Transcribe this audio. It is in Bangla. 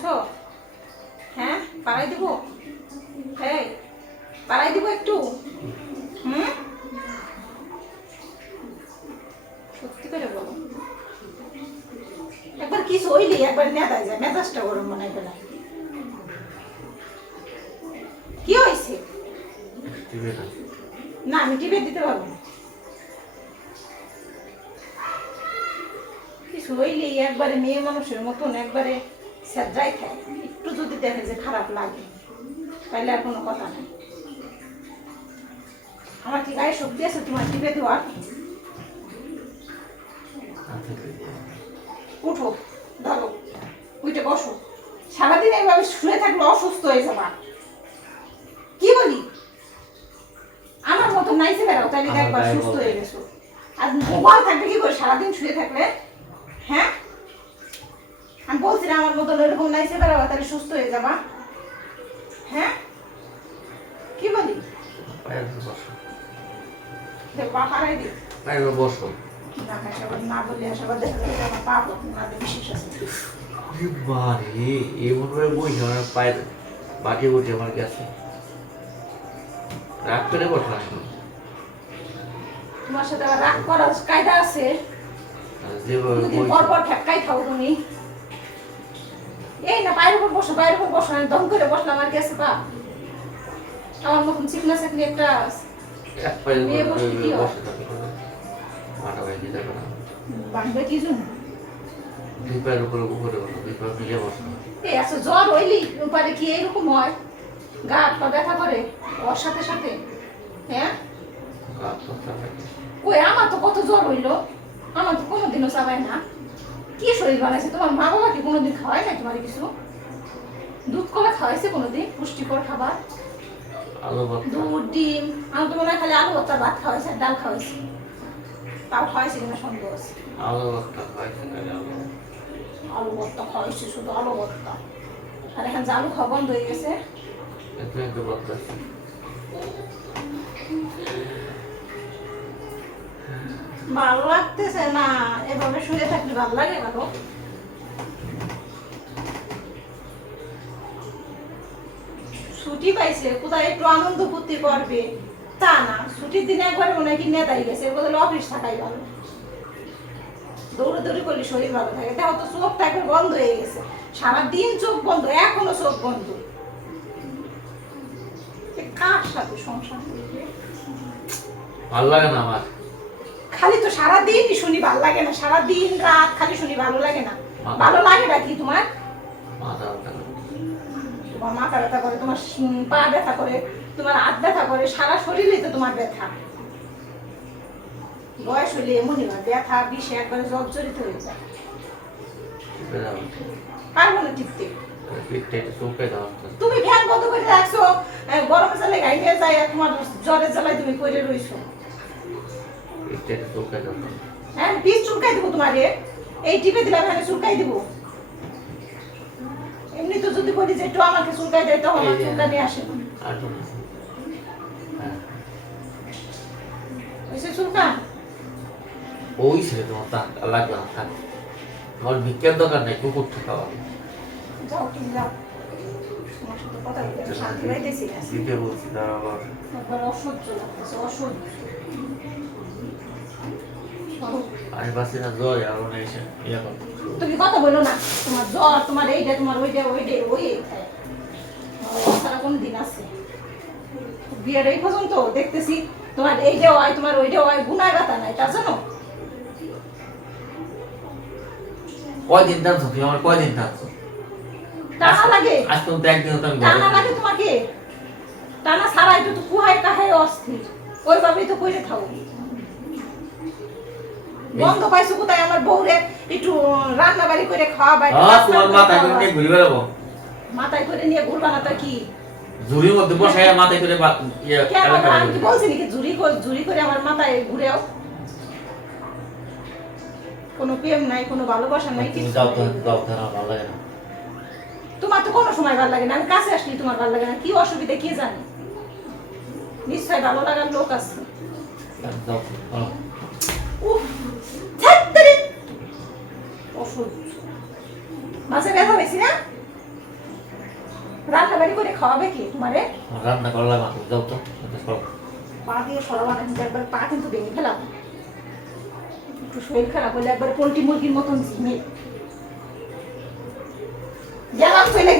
উঠো। হ্যাঁ পাড়াই দিব? হ্যাঁ পাড়াই দিব একটু? হুম? সত্যি করে বলো। একবার কি হইলি, একবার নেতায় যায়, মেজাজটা গরম মনে হয় বেলা কি হয়েছে না না আমি টিপে দিতে পারব না। কিছু হইলে, একবারে মেয়ে মানুষের মতন, একবারে স্যাদ্রাই খায় একটু যদি দেখে যে খারাপ লাগে তাহলে আর কোনো কথা নেই। আমার কি গায়ে শক্তি আছে? তোমার টিপে দেওয়ার উঠো ধরো উঠে বসো। সারাদিন এইভাবে শুয়ে থাকলে অসুস্থ হয়ে যাবা। কি বলি? আমার মতো নাইছে বেড়াও তাহলে একবার সুস্থ হয়ে গেছো। আর বল থাকবে কি করে? সারাদিন শুয়ে থাকলে হ্যাঁ? বলছি না আমার মতন এরকম বেড়াও তাহলে সুস্থ হয়ে যাবা। হ্যাঁ? কি বলি? বসো বসো না দেখা যাবে আমার পা না বিশেষ আছে। আরে এমন ভাবে বসে আমার পায়ের বাটি বসে আমার গেছে রাগ করে বসলাম তোমার সাথে রাগ করার কায়দা আছে। যেভাবে এই না পায়ের উপর বসো পায়ের উপর বসো আমি দম করে বসলাম গেছে পা। আমার মতন চিকনা একটা মেয়ে বসে কি বাংলা জন্য? উপরে উপরে বসো মিলে বসো। এই আচ্ছা জ্বর হইলি কি এরকম হয়? গা পা ব্যথা করে? ওর সাথে সাথে? হ্যাঁ? কই আমার তো কত জ্বর হইল। আমার তো কোনোদিনও চাবায় না। কি শরীর বানাইছে তোমার মা বাবা কি কোনোদিন খাওয়ায় না তোমার কিছু? দুধ কলা খাওয়াইছে কোনোদিন? পুষ্টিকর খাবার? আলু ভর্তা। দুধ ডিম। আমি তো মনে হয় খালি আলু ভর্তা ভাত খাওয়াইছে আর ডাল খাওয়াইছি। তাও খাওয়াইছে কিনা সন্দেহ আছে। আলু ভর্তা খালি আলু ভর্তা? খাওয়াইছে শুধু আলু ভর্তা। আর এখন খাওয়া বন্ধ হয়ে গেছে। ভালো লাগতেছে না, এভাবে শুয়ে থাকলে ভালো লাগে ভালো? ছুটি পাইছে, কোথায় একটু আনন্দ ফুর্তি করবে? তা না, ছুটির দিনে একবার মনে কি নেতাই গেছে বদলে অফিস থাকাই ভালো। দৌড়ে দৌড়ে করলে শরীর ভালো থাকে। দেখো তো, চোখটা একবার বন্ধ হয়ে গেছে। সারাদিন চোখ বন্ধ, এখনও চোখ বন্ধ। কার সাথে সংসার ভালো লাগে না আমার? খালি তো সারাদিনই শুনি ভালো লাগে না সারাদিন রাত খালি শুনি ভালো লাগে না। ভালো লাগে না কি তোমার। তোমার মাথা ব্যথা করে তোমার পা ব্যথা করে তোমার হাত ব্যথা করে সারা শরীরে তো তোমার ব্যথা। বয়স হলে এমনই হয় ব্যথা বিষে একবারে জর্জরিত হয়ে যায়। পারব না টিপতে। তুমি ফ্যান বন্ধ করে রাখছো গরম জালে গাইতে যায় তোমার জ্বরের জ্বালায় তুমি করে রইছো। হ্যাঁ চুলকাই দেবো তোমারে এই টিপে দিলাম এখানে চুলকাই দেবো। এমনি তো যদি বলি যে একটু আমাকে চুলকাই দেয় তখন। আসে। হ্যাঁ। ওইসে ওই ছেলে তোমার তা লাগবে না থাক। আমার ভিক্ষার দরকার নেই কুকুর যাও তুমি যাও। দিতে বলছি তারা আবার অসহ্য লাগতেছে অসহ্য। সরো। না জ্বর আর মনে এসে ইয়ে করো। তুমি কথা বলো না তোমার জ্বর তোমার এইটা তোমার ওইটা ওইটা ওই সারা কোন দিন আছে। বিয়ের এই পর্যন্ত দেখতেছি তোমার এইটা হয় তোমার ওইটা হয় গুনায় গাতা নাই তা জানো কয়দিন টানছো তুমি আমার কয়দিন টানছো টানা লাগে। আজ পর্যন্ত একদিন তো আমি টানা লাগে তোমাকে। টানা ছাড়া একটু তো কুহায় কাহায় অস্থির। ওইভাবেই তো করে থাও বন্ধ পাইছো কোথায়? আমার বউরে একটু রান্না বাড়ি করে কাজ করে মাথা করে। নিয়ে ঘুরে বেড়াবো মাথায় করে নিয়ে ঘুরবা না তো কি? ঝুড়ির মধ্যে বসায় মাথায় করে ইয়ে কেন আমি কি বলছি নাকি? করে জুরি করে আমার মাথায় ঘুরেও। কোনো প্রেম নাই কোনো ভালোবাসা নাই কিছু যাও তো। যাও তো না ভালো লাগে না। তোমার তো কোনো সময় ভালো লাগে না। আমি কাছে আসলে তোমার ভালো লাগে না। কি অসুবিধা কি জানি? নিশ্চয় ভালো লাগার লোক আছে। যাও তো, ভালো। উফ ধ্যাত্তেরি। অসহ্য। মাঝে ব্যথা হয়েছি না? বাড়ি করে খাওয়াবে কি তোমারে? রান্না যাও তো পা দিয়ে সরাবা না একবার পা কিন্তু ভেঙে ফেলাম একটু শরীর খারাপ হলে একবার পোলট্রি মুরগির মতন ঝিমে তো